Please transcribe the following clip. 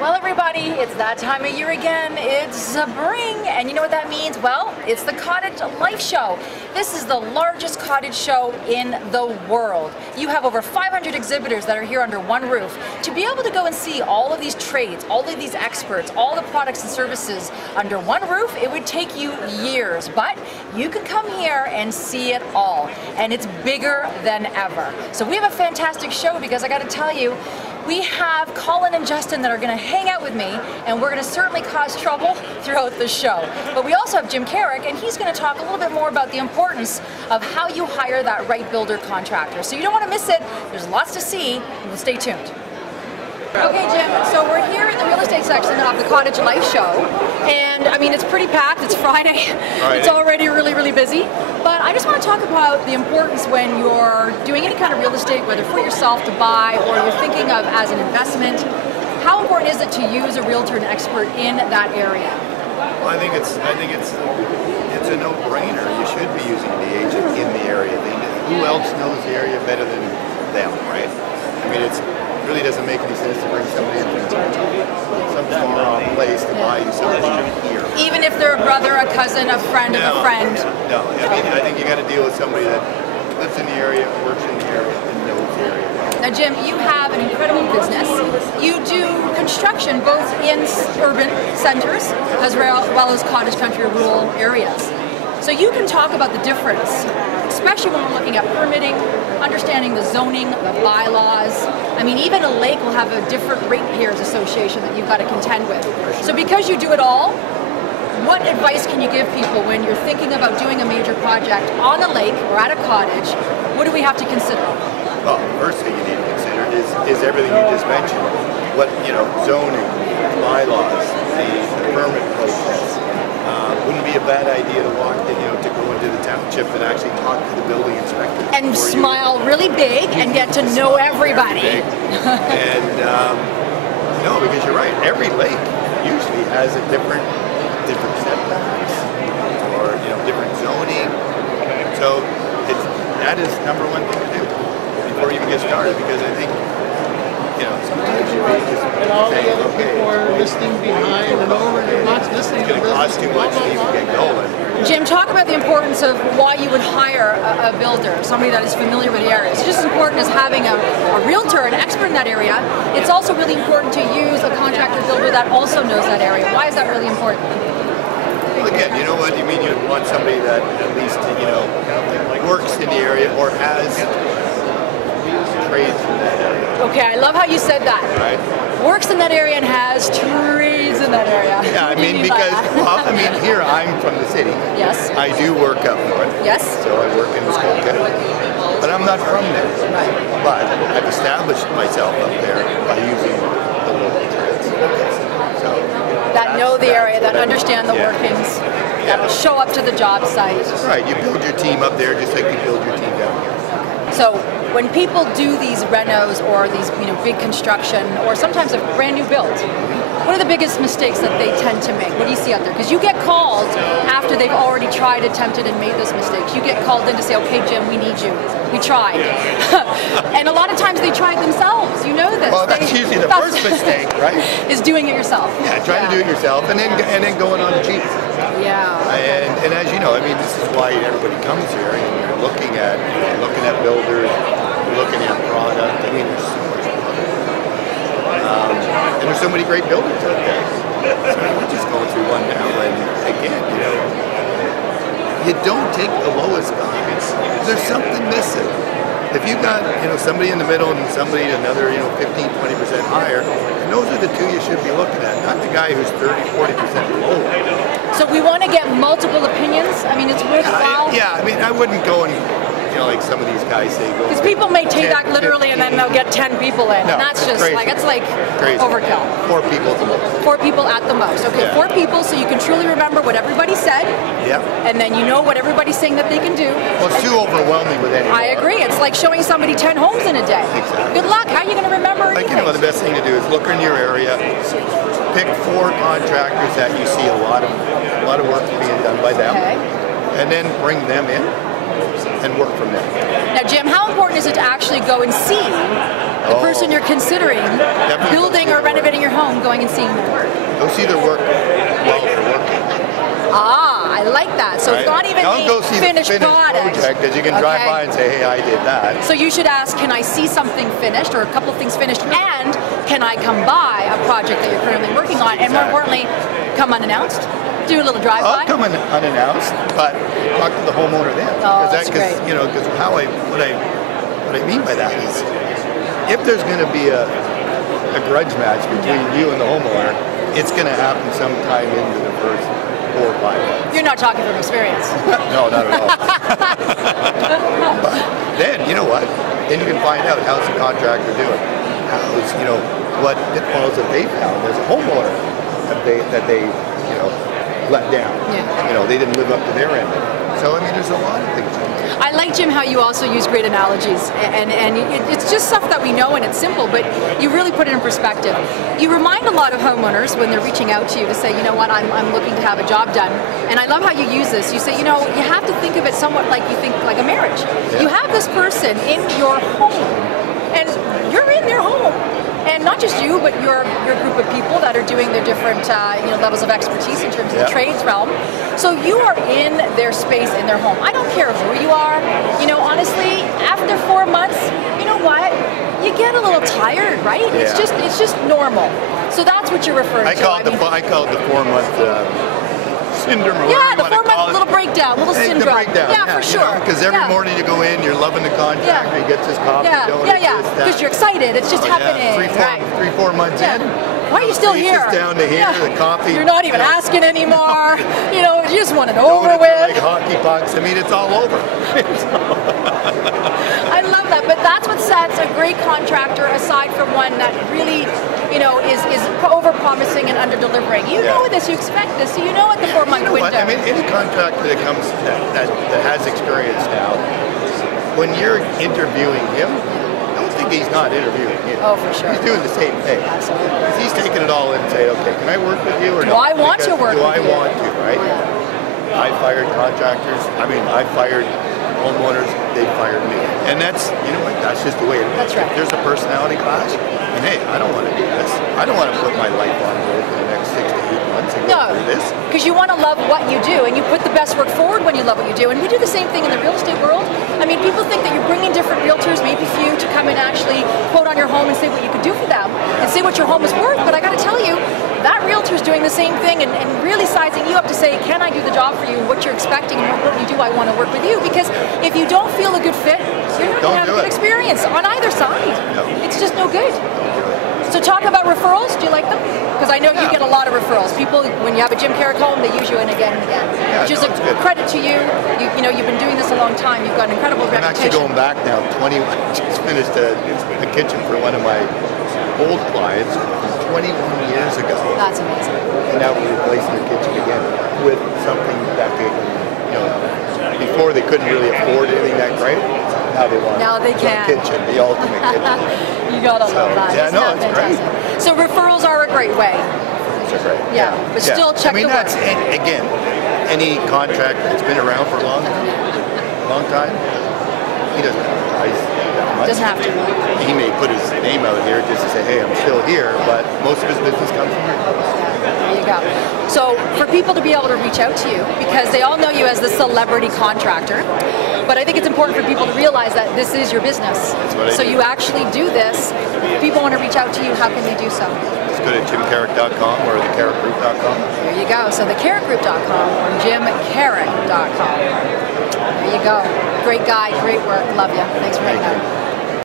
Well, everybody, it's that time of year again. It's spring, and you know what that means? Well, it's the Cottage Life Show. This is the largest cottage show in the world. You have over 500 exhibitors that are here under one roof. To be able to go and see all of these trades, all of these experts, all the products and services under one roof, it would take you years. But you can come here and see it all, and it's bigger than ever. So we have a fantastic show because I got to tell you, we have Colin and Justin that are going to hang out with me, and we're going to certainly cause trouble throughout the show. But we also have Jim Caruk, and he's going to talk a little bit more about the importance of how you hire that right builder contractor. So you don't want to miss it. There's lots to see. Well, stay tuned. Okay, Jim, so we're here in the real estate section of the Cottage Life Show, and I mean, it's pretty packed. It's Friday. It's already really busy. But I just want to talk about the importance when you're doing any kind of real estate, whether for yourself to buy or you're thinking of as an investment. How important is it to use a realtor and expert in that area? Well, I think it's a no-brainer. You should be using the agent in the area. Who else knows the area better than them, right? I mean, it really doesn't make any sense to bring somebody in from some far-off place to buy you something here. Even if they're a brother, a cousin, a friend of a friend? No. I think you got to deal with somebody that lives in the area, works in the area, and knows the area. Now, Jim, you have an incredible business. You do construction both in urban centers as well as cottage country or rural areas. So you can talk about the difference, especially when we're looking at permitting, understanding the zoning, the bylaws. I mean, even a lake will have a different ratepayers association that you've got to contend with. So because you do it all, what advice can you give people when you're thinking about doing a major project on a lake or at a cottage? What do we have to consider? Well, the first thing you need to consider is everything you just mentioned. What, zoning, bylaws, the permit process. Wouldn't be a bad idea to walk in, to go into the township and actually talk to the building inspector. And smile really big and get to know everybody. And no, because you're right. Every lake usually has a different setbacks or different zoning. So that is number one thing to do before you even get started. Because I think sometimes you may just say, okay, we're listening behind and over and not listening. It's going to cost too much to even get going. Jim, talk about the importance of why you would hire a builder, somebody that is familiar with the area. It's just as important as having a realtor, an expert in that area. It's also really important to use a contractor builder that also knows that area. Why is that really important? Well, again, you know what you mean. You want somebody that at least works in the area or has trades in that area. Okay, I love how you said that. Right. Works in that area and has trades in that area. Yeah, I mean, because, here I'm from the city. Yes. I do work up north. Yes. So I work in Muskoka. But I'm not from there. Right. But I've established myself up there by using the local trades. So that know the area, that understand the workings, that will show up to the job site. Right, you build your team up there just like you build your team down here. So when people do these renos or these big construction or sometimes a brand new build, what are the biggest mistakes that they tend to make? What do you see out there? Because you get called after they've already tried, attempted, and made those mistakes. You get called in to say, okay, Jim, we need you. We tried. And a lot of times they try it themselves. You know this. Well, that's usually the first mistake, right? Is doing it yourself. Yeah, trying to do it yourself and then going on cheap. Yeah. And as you know, I mean, this is why everybody comes here and you're looking at builders, you're looking at product. I mean, there's so much product. And there's so many great builders out there. So we're just going through one now, and again, you don't take the lowest guy. There's something missing. If you've got somebody in the middle and somebody another 15-20% higher, and those are the two you should be looking at, not the guy who's 30-40% lower. So we want to get multiple opinions. I mean, it's worthwhile. Yeah, I mean, I wouldn't go and like some of these guys say go. Because people may take that literally, 15. And then they'll get 10 people in, no, and that's just crazy. it's like crazy. Overkill. 4 people at the most. 4 people at the most. Okay, yeah. 4 people, so you can truly remember what everybody said. Yep. And then you know what everybody's saying that they can do. Well, it's too overwhelming with anyone. I agree. It's like showing somebody 10 homes in a day. Exactly. Good luck. How are you going to remember anything? The best thing to do is look in your area, pick 4 contractors that you see a lot of work being done by them, and then bring them in and work from there. Now, Jim, how important is it to actually go and see the person you're considering building or renovating your home? home going and seeing them work. Go see their work while they're working. Ah, I like that. So it's not even Don't go see finished the finished product. project, because you can drive by and say, hey, I did that. So you should ask, can I see something finished or a couple of things finished, and can I come by a project that you're currently working on, and more importantly, come unannounced? Do a little drive-by? I'll come unannounced, but talk to the homeowner then. Oh, that's great. You know, because what I mean by that is, if there's going to be a grudge match between you and the homeowner, it's going to happen sometime into the first 4 or 5 months. You're not talking from experience. No, not at all. But then, you know what? Then you can find out how's the contractor doing. How's, you know, what pitfalls have they found as a homeowner that they you know, let down. Yeah. You know, they didn't live up to their end. So, I mean, there's a lot of things. I like, Jim, how you also use great analogies, and it's just stuff that we know and it's simple, but you really put it in perspective. You remind a lot of homeowners when they're reaching out to you to say, you know what, I'm looking to have a job done, and I love how you use this. You say, you know, you have to think of it somewhat like you think like a marriage. Yeah. You have this person in your home, and you're in their home. And not just you, but your group of people that are doing their different you know, levels of expertise in terms of the trades realm. So you are in their space, in their home. I don't care who you are. You know, honestly, after 4 months, you know what? You get a little tired, right? Yeah. It's just normal. So that's what you're referring to. I call it the 4-month syndrome. Yeah, the 4-month little breakdown, little syndrome. The breakdown, yeah, for sure. Because every morning you go in, you're loving the contractor, he gets his coffee, donuts, because you're excited. It's just happening. 3-4 months in. Why are you still here? Down to here, the coffee. You're not even asking anymore. You know, you just want it over with. Like hockey pucks. I mean, it's all over. I love that, but that's what sets a great contractor aside from one that really, you know, is over-promising and under-delivering. You know this, you expect this, so you know at the 4-month window. I mean, any contractor that comes that has experience now, when you're interviewing him, don't think he's not interviewing you. Oh, for sure. He's doing the same thing. Absolutely. Because he's taking it all in and saying, okay, can I work with you or not? Do I want to work with you? Do I want to, right? I fired contractors. I mean, I fired homeowners. They fired me. And that's, you know what, that's just the way it is. That's right. If there's a personality clash, and hey, I don't want to do this. I don't want to put my life on hold for the next 6 to 8 months and go through this. Because you want to love what you do, and you put the best work forward when you love what you do. And we do the same thing in the real estate world. I mean, people think that you're bringing different realtors, maybe few, to come and actually quote on your home and say what you could do for them, and say what your home is worth. But I got to tell you, that realtor's doing the same thing and really sizing you up to say, can I do the job for you, what you're expecting, and what you do, I want to work with you. Because if you don't feel a good fit, you're not going to have a good experience on either side. No. It's just no good. So talk about referrals. Do you like them? Because I know you get a lot of referrals. People, when you have a Jim Caruk home, they use you in again and again. Yeah, which is a credit to you. You know, you've been doing this a long time. You've got an incredible reputation. I'm actually going back now. Just finished a kitchen for one of my old clients 21 years ago. That's amazing. And now we're replacing the kitchen again with something that they, you know, before they couldn't really afford anything that great. Now they want the kitchen, the ultimate kitchen. You gotta love that. Yeah, no, it's fantastic? great. So referrals are a great way. It's great. Yeah, but still check the work. I mean, that's, again, any contractor that's been around for a long time, he doesn't advertise that much. Doesn't have to. He may put his name out here just to say, hey, I'm still here, but most of his business comes from here. There you go. So for people to be able to reach out to you, because they all know you as the celebrity contractor, but I think it's important for people to realize that this is your business. That's what I do. You actually do this. If people want to reach out to you, how can they do so? Just go to jimcaruk.com or thecarukgroup.com. There you go. So thecarukgroup.com or jimcaruk.com. There you go. Great guy, great work. Love you. Thanks for hanging out.